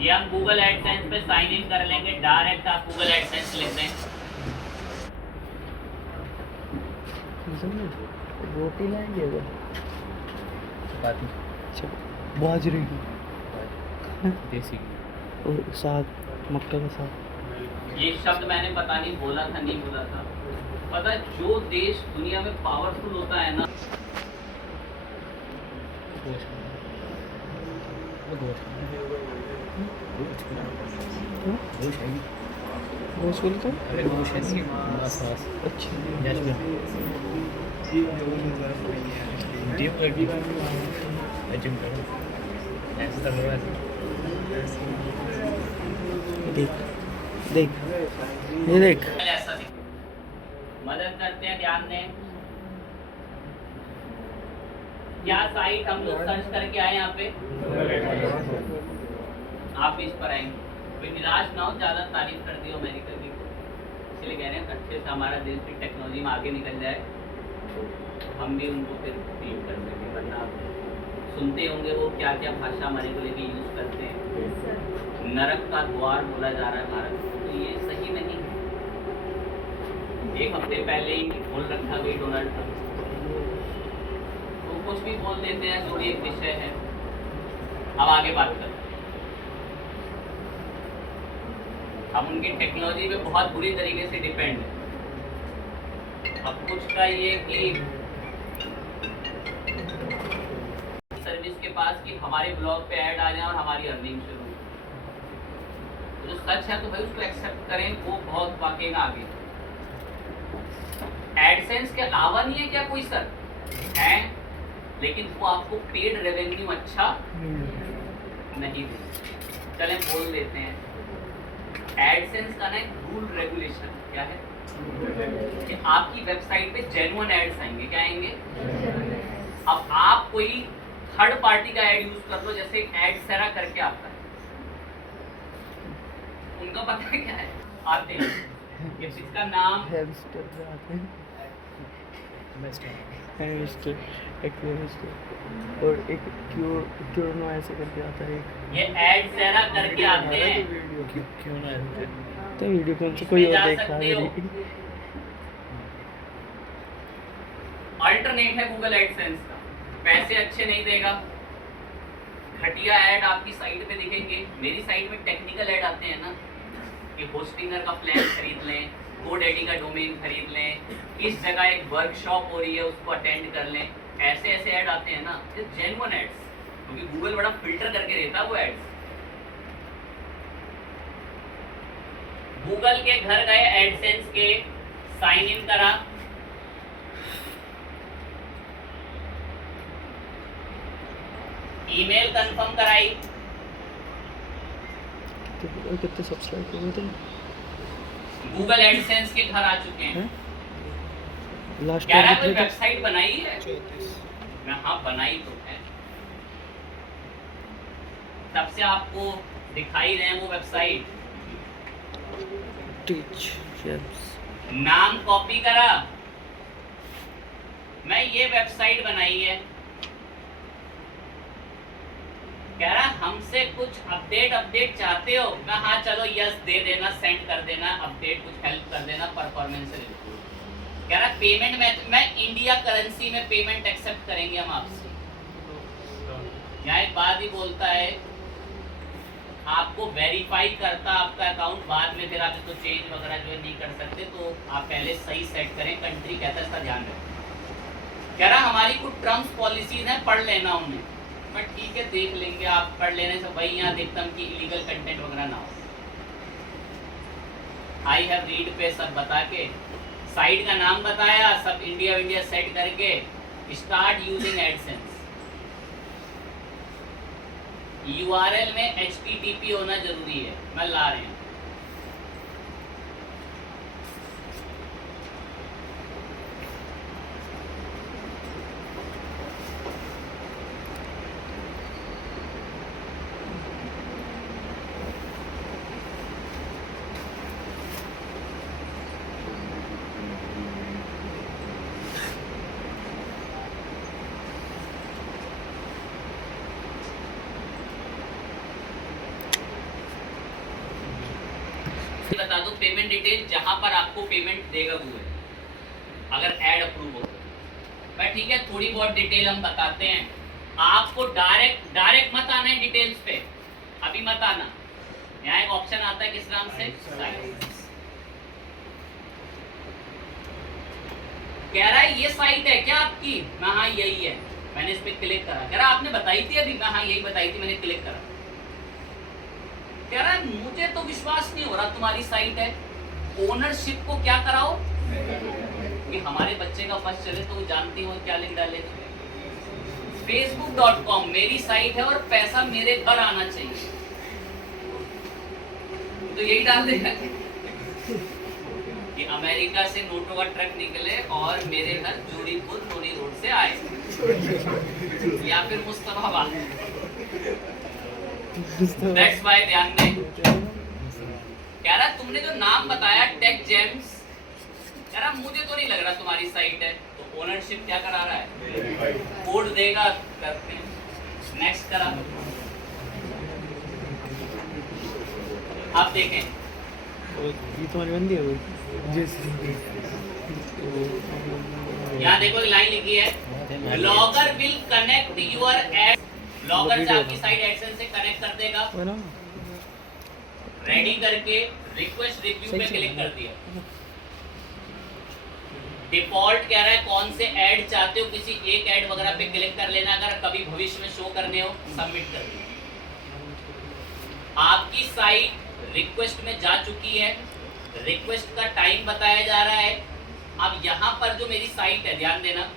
ये हम Google AdSense पे साइन इन कर लेंगे, डायरेक्ट आप गूगल एडसेंस लिख दें। रोटी लाएंगे वो चपाती बाजरे की देसी और साग मक्का का साग। ये शब्द मैंने पता नहीं बोला था नहीं बोला था, पता है, जो देश दुनिया में पावरफुल होता है ना, गोश्त बोलते हैं? अरे गोश है नहीं मांस मांस अच्छा डीप लगी जिम करो ऐसे तो करो ऐसे देख देख ये देख ऐसा नहीं। मदद करते हैं, ध्यान दें। क्या साइट हम लोग सर्च करके आए यहाँ पे, आप भी इस पर आएंगे। कोई निराश ना हो, ज़्यादा तारीफ कर दी हो अमेरिका की, इसलिए कह रहे हैं अच्छे से हमारा देश भी टेक्नोलॉजी में आगे निकल जाए, हम भी उनको फिर फील कर सकें। वरना आप सुनते होंगे वो क्या क्या भाषा हमारे को लेके यूज़ करते हैं, नरक का द्वार बोला जा रहा है भारत को, तो ये सही नहीं है। एक हफ्ते पहले ही बोल रखा गई डोनाल्ड ट्रंप, तो कुछ भी बोल देते हैं, जो एक विषय है। अब आगे बात करते हैं। हम उनकी टेक्नोलॉजी पे बहुत बुरी तरीके से डिपेंड है। अब कुछ का ये कि सर्विस के पास कि हमारे ब्लॉग पे ऐड आ जाए और हमारी अर्निंग शुरू हो, तो जो सच है तो भाई उसको एक्सेप्ट करें, वो बहुत वाकई में आगे। एडसेंस के अलावा नहीं है क्या कोई सर है, लेकिन वो आपको पेड रेवेन्यू अच्छा नहीं दे। चलें बोल देते हैं, एडसेंस का ना एक रूल रेगुलेशन क्या है कि आपकी वेबसाइट पे जेन्युइन एड्स आएंगे। क्या आएंगे? अब आप कोई थर्ड पार्टी का ऐड यूज कर लो, जैसे एडसेरा करके आता है, उनका पता है क्या है, आते हैं ये इसका नाम हैमस्टर से आते हैं, हैमस्टर एक हैमस्टर और एक क्योरनो ऐसे करके आता है। ये एडसेरा करके आते हैं। क्यों ना ऐसे तो वीडियो कौन से कोई और जा देख रहा सकते है हो। मेरी। अल्टरनेट है गूगल एडसेंस का, पैसे अच्छे नहीं देगा, घटिया ऐड आपकी साइट पे दिखेंगे। मेरी साइट में टेक्निकल ऐड आते हैं ना कि होस्टिंगर का प्लान खरीद लें, GoDaddy का डोमेन खरीद लें, किस जगह एक वर्कशॉप हो रही है उसको अटेंड कर लें, ऐसे ऐसे ऐड आते हैं ना, ये जेन्युइन एड्स, क्योंकि गूगल बड़ा फिल्टर करके देता है वो एड्स। गूगल के घर गए, एडसेंस के साइन इन करा, ईमेल कंफर्म कराई, कितने सब्सक्राइब हो गए थे? गूगल एडसेंस के घर आ चुके हैं। लास्ट कह रहा है टाइम कोई कितने थे? वेबसाइट बनाई है? मैं हाँ बनाई तो है, तब से आपको दिखाई रहे हैं वो वेबसाइट। टीच शेप्स नाम कॉपी करा, मैं ये वेबसाइट बनाई है। कह रहा हमसे कुछ अपडेट चाहते हो, मैं हाँ चलो यस दे देना, सेंड कर देना, अपडेट कुछ हेल्प कर देना, परफॉर्मेंस से। कह रहा पेमेंट में मैं इंडिया करेंसी में पेमेंट एक्सेप्ट करेंगे हम आपसे। यहाँ एक बात ही बोलता है, आपको वेरीफाई करता आपका अकाउंट, बाद में फिर आप इसको चेंज वगैरह जो है नहीं कर सकते, तो आप पहले सही सेट करें। कंट्री कहता है इसका ध्यान रखें। कह रहा हमारी कुछ टर्म्स पॉलिसीज हैं, पढ़ लेना उन्हें। मैं ठीक है देख लेंगे, आप पढ़ लेने से वही यहाँ देखता हूँ कि इलीगल कंटेंट वगैरह ना हो। आई हैव रीड पे सब बता के, साइट का नाम बताया, सब इंडिया सेट करके, स्टार्ट यूजिंग एडसेंस। URL में HTTP होना जरूरी है, मैं ला रहे हैं। बता दूं, पेमेंट डिटेल जहां पर आपको पेमेंट देगा गूगल, अगर ऐड अप्रूव हो। बट ठीक है, थोड़ी बहुत डिटेल हम बताते हैं आपको। डायरेक्ट मत आना है डिटेल्स पे, अभी मत आना। यहाँ एक ऑप्शन आता है किस नाम से, साइट। कह रहा है ये साइट है क्या आपकी, मैं हाँ यही है। मैंने इस पे क्लिक करा, कह रहा आपने बताई थी अभी, मैं हाँ यही बताई थी, मैंने क्लिक करा। कह रहा है मुझे तो विश्वास नहीं हो रहा तुम्हारी साइट है, ओनरशिप को क्या कराओ कि हमारे बच्चे का फर्स्ट चले तो वो जानती हो क्या लिंक डाले। facebook.com मेरी साइट है और पैसा मेरे घर आना चाहिए, तो यही डाल देगा कि अमेरिका से नोटों का ट्रक निकले और मेरे घर जोड़ीपुर नोनी रोड से आए, या फिर मुस्तफाबाद। दैट्स व्हाई ध्यान दें। कह रहा तुमने जो नाम बताया टेक जेम्स, कह रहा मुझे तो नहीं लग रहा तुम्हारी साइट है। तो ओनरशिप क्या करा रहा है, कोड देगा, करते हैं नेक्स्ट करा। आप देखें ये तुम्हारी बंदी है वो। यहाँ देखो लाइन लिखी है, blogger will connect your add. Blogger से आपकी साइट एडसेंस से कनेक्ट कर देगा। रेडी करके रिक्वेस्ट रिव्यू पे क्लिक कर दिया। डिफॉल्ट कह रहा है कौन से ऐड चाहते हो, किसी एक ऐड वगैरह पे क्लिक कर लेना, अगर कभी भविष्य में शो करने हो सबमिट कर देना। आपकी साइट रिक्वेस्ट में जा चुकी है, रिक्वेस्ट का टाइम बताया जा रहा है। अब यहां पर जो मेरी साइट है, ध्यान देना,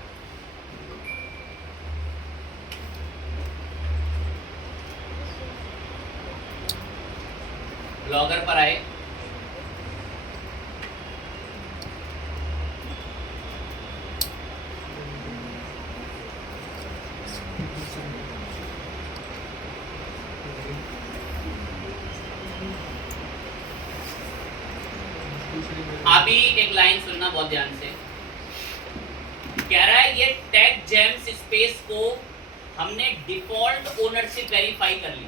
ब्लॉगर पर आए, अभी एक लाइन सुनना बहुत ध्यान से। कह रहा है ये टेक जेम्स स्पेस को हमने डिफॉल्ट ओनरशिप वेरीफाई कर ली,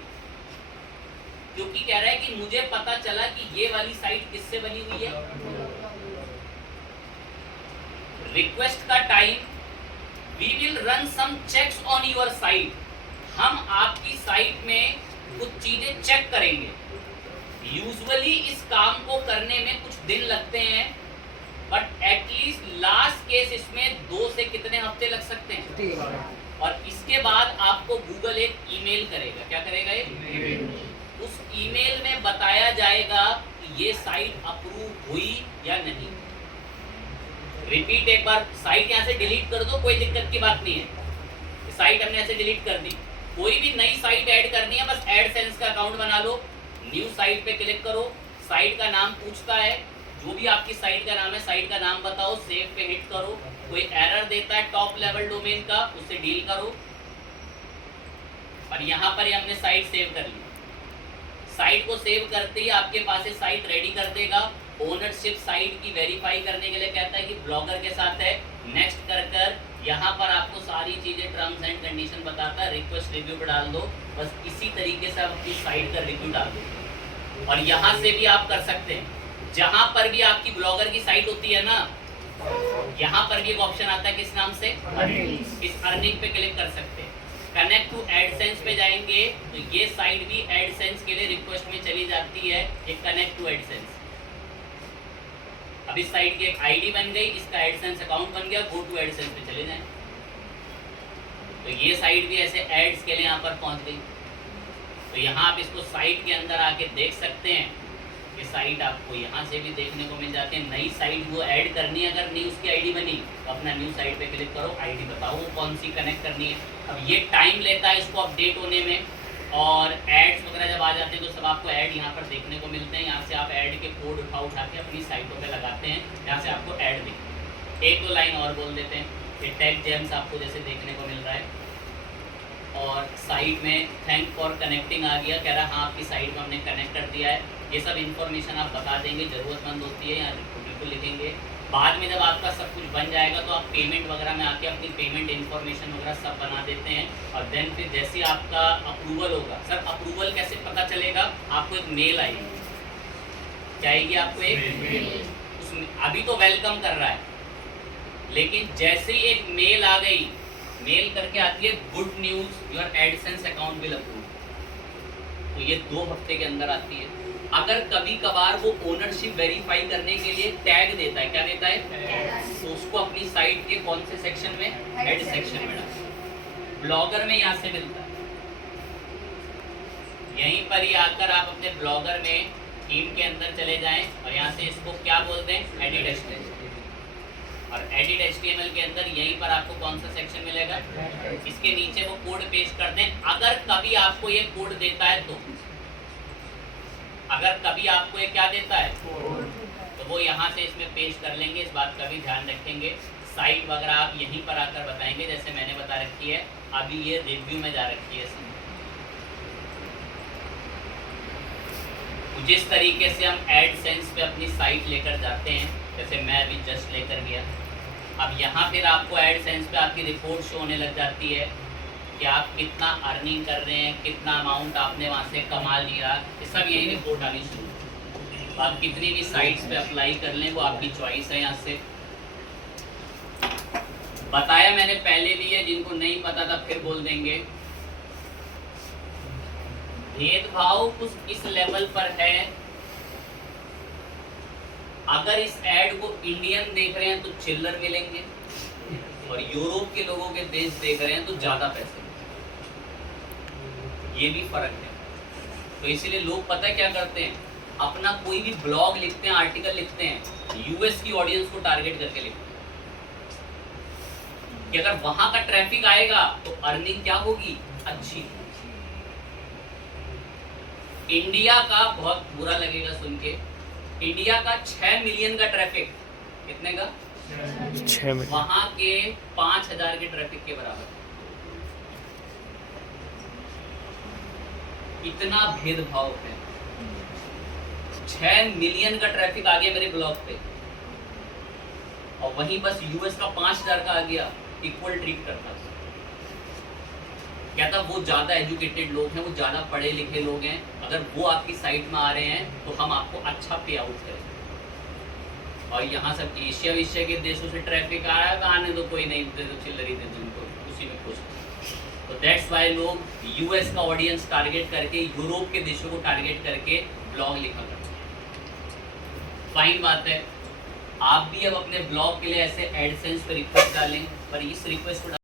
क्योंकि कह रहा है कि मुझे पता चला कि ये वाली साइट किससे बनी हुई है। रिक्वेस्ट का time, we will run some checks on your site. हम आपकी साइट में कुछ चीजें चेक करेंगे। यूजुअली इस काम को करने में कुछ दिन लगते हैं, बट एटलीस्ट लास्ट केस इसमें 2 से कितने हफ्ते लग सकते हैं। और इसके बाद आपको गूगल एक ईमेल करेगा। क्या करेगा ये? उस ईमेल में बताया जाएगा कि ये साइट अप्रूव हुई या नहीं। रिपीट एक बार, साइट यहाँ से डिलीट कर दो, कोई दिक्कत की बात नहीं है। साइट हमने ऐसे डिलीट कर दी। कोई भी नई साइट ऐड करनी है, बस एडसेंस का अकाउंट बना लो, न्यू साइट पे क्लिक करो। साइट का नाम पूछता है, जो भी आपकी साइट का नाम है, साइट का नाम बताओ, सेव पे हिट करो। कोई एरर देता है टॉप लेवल डोमेन का, उससे डील करो। और यहाँ पर ही हमने साइट सेव कर ली। साइट को सेव करते ही आपके पास से साइट रेडी कर देगा। ओनरशिप साइट की वेरीफाई करने के लिए कहता है कि ब्लॉगर के साथ है, नेक्स्ट कर यहाँ पर आपको सारी चीजें टर्म्स एंड कंडीशन बताता है। रिक्वेस्ट रिव्यू पे डाल दो, बस इसी तरीके से आप अपनी साइट का रिव्यू डाल दो। और यहाँ से भी आप कर सकते हैं, जहां पर भी आपकी ब्लॉगर की साइट होती है ना, यहाँ पर भी एक ऑप्शन आता है किस नाम से, इस अर्निंग पे क्लिक कर सकते हैं। कनेक्ट टू एडसेंस पे जाएंगे तो ये साइट भी एडसेंस के लिए रिक्वेस्ट में चली जाती है। ये कनेक्ट टू एडसेंस, अब इस साइट की एक आईडी बन गई, इसका एडसेंस अकाउंट बन गया, गो टू एडसेंस पे चले जाएं। तो ये साइट भी ऐसे एड्स के लिए यहाँ पर पहुँच गई। तो यहाँ आप इसको साइट के अंदर आके देख सकते हैं कि साइट आपको यहाँ से भी देखने को मिल जाती है। नई साइट वो ऐड करनी है, अगर नहीं उसकी आईडी बनी तो अपना न्यू साइट पे क्लिक करो, आईडी बताओ वो कौन सी कनेक्ट करनी है। अब ये टाइम लेता है इसको अपडेट होने में, और एड्स वगैरह जब आ जाते हैं तो सब आपको ऐड यहाँ पर देखने को मिलते हैं। यहाँ से आप ऐड के कोड उठा के अपनी साइटों पे लगाते हैं, यहाँ से आपको ऐड दिखते हैं। एक दो लाइन और बोल देते हैं, ये टेक जेम्स आपको जैसे देखने को मिल रहा है, और साइट में थैंक फॉर कनेक्टिंग आ गया, कह रहा है हाँ आपकी साइट में हमने कनेक्ट कर दिया है। ये सब इन्फॉर्मेशन आप बता देंगे, ज़रूरतमंद होती है, यहाँ बिल्कुल लिखेंगे। बाद में जब आपका सब कुछ बन जाएगा तो आप पेमेंट वगैरह में आके अपनी पेमेंट इन्फॉर्मेशन वगैरह सब बना देते हैं। और देन फिर जैसे आपका अप्रूवल होगा, सर अप्रूवल कैसे पता चलेगा, आपको एक मेल आएगी, जाएगी आपको एक उसमें अभी तो वेलकम कर रहा है, लेकिन जैसे ही एक मेल आ गई, मेल करके आती है good news your AdSense account will approve, तो ये 2 हफ्ते के अंदर आती है। अगर कभी कभार वो ओनरशिप वेरीफाई करने के लिए टैग देता है, क्या देता है, तो उसको अपनी साइट के कौन से सेक्शन में, हेड सेक्शन में डाल। ब्लॉगर में यहाँ से मिलता है, यहीं पर ही आकर आप अपने ब्लॉगर में थीम के अंदर चले जाएं और यहाँ से इसको क्या बोलते हैं, एडिट एचटीएमएल, और एडिट एचटीएमएल के अंदर यहीं पर आपको कौन सा सेक्शन मिलेगा, इसके नीचे वो कोड पेस्ट कर दें। अगर कभी आपको ये कोड देता है तो, अगर कभी आपको ये क्या देता है तो वो यहाँ से इसमें पेस्ट कर लेंगे। इस बात का भी ध्यान रखेंगे, साइट वगैरह आप यहीं पर आकर बताएंगे, जैसे मैंने बता रखी है, अभी ये रिव्यू में जा रखी है। जिस तरीके से हम एडसेंस पे अपनी साइट लेकर जाते हैं, जैसे मैं अभी जस्ट लेकर गया, अब यहाँ फिर आपको एडसेंस पे आपकी रिपोर्ट शो होने लग जाती है कि आप कितना अर्निंग कर रहे हैं, कितना अमाउंट आपने वहाँ से कमा लिया, ये सब यही रिपोर्ट आनी शुरू। तो आप कितनी भी साइट्स पे अप्लाई कर लें, वो आपकी चॉइस है। यहाँ से बताया मैंने पहले भी है, जिनको नहीं पता था फिर बोल देंगे। भेदभाव कुछ इस लेवल पर है, अगर इस ऐड को इंडियन देख रहे हैं तो चिल्लर मिलेंगे, और यूरोप के लोगों के देश देख रहे हैं तो ज्यादा पैसे, ये भी फर्क है। तो इसीलिए लोग पता है क्या करते हैं, अपना कोई भी ब्लॉग लिखते हैं, आर्टिकल लिखते हैं, यूएस की ऑडियंस को टारगेट करके लिखते हैं कि अगर वहां का ट्रैफिक आएगा तो अर्निंग क्या होगी, अच्छी। इंडिया का बहुत बुरा लगेगा सुन के, इंडिया का 6 मिलियन का ट्रैफिक, कितने का, 6 मिलियन, वहां के 5000 के ट्रैफिक के बराबर। इतना भेदभाव है। 6 मिलियन का ट्रैफिक आ गया मेरे ब्लॉग पे, और वहीं बस यूएस का 5000 का आ गया, इक्वल ट्रीट करता। कहता वो ज़्यादा एजुकेटेड लोग हैं, वो ज़्यादा पढ़े लिखे लोग हैं, अगर वो आपकी साइट में आ रहे हैं तो हम आपको अच्छा पे आउट करें। और यहाँ सब एशिया विशिया के देशों से ट्रैफिक आ रहा है, आने दो, कोई नहीं, दे दो, चिल्लरी दे दो उनको, उसी में खुश। तो दैट्स वाई लोग यूएस का ऑडियंस टारगेट करके, यूरोप के देशों को टारगेट करके ब्लॉग लिखा करते हैं। फाइन बात है, आप भी अब अपने ब्लॉग के लिए ऐसे एडसेंस पे रिक्वेस्ट डालें, पर इस रिक्वेस्ट को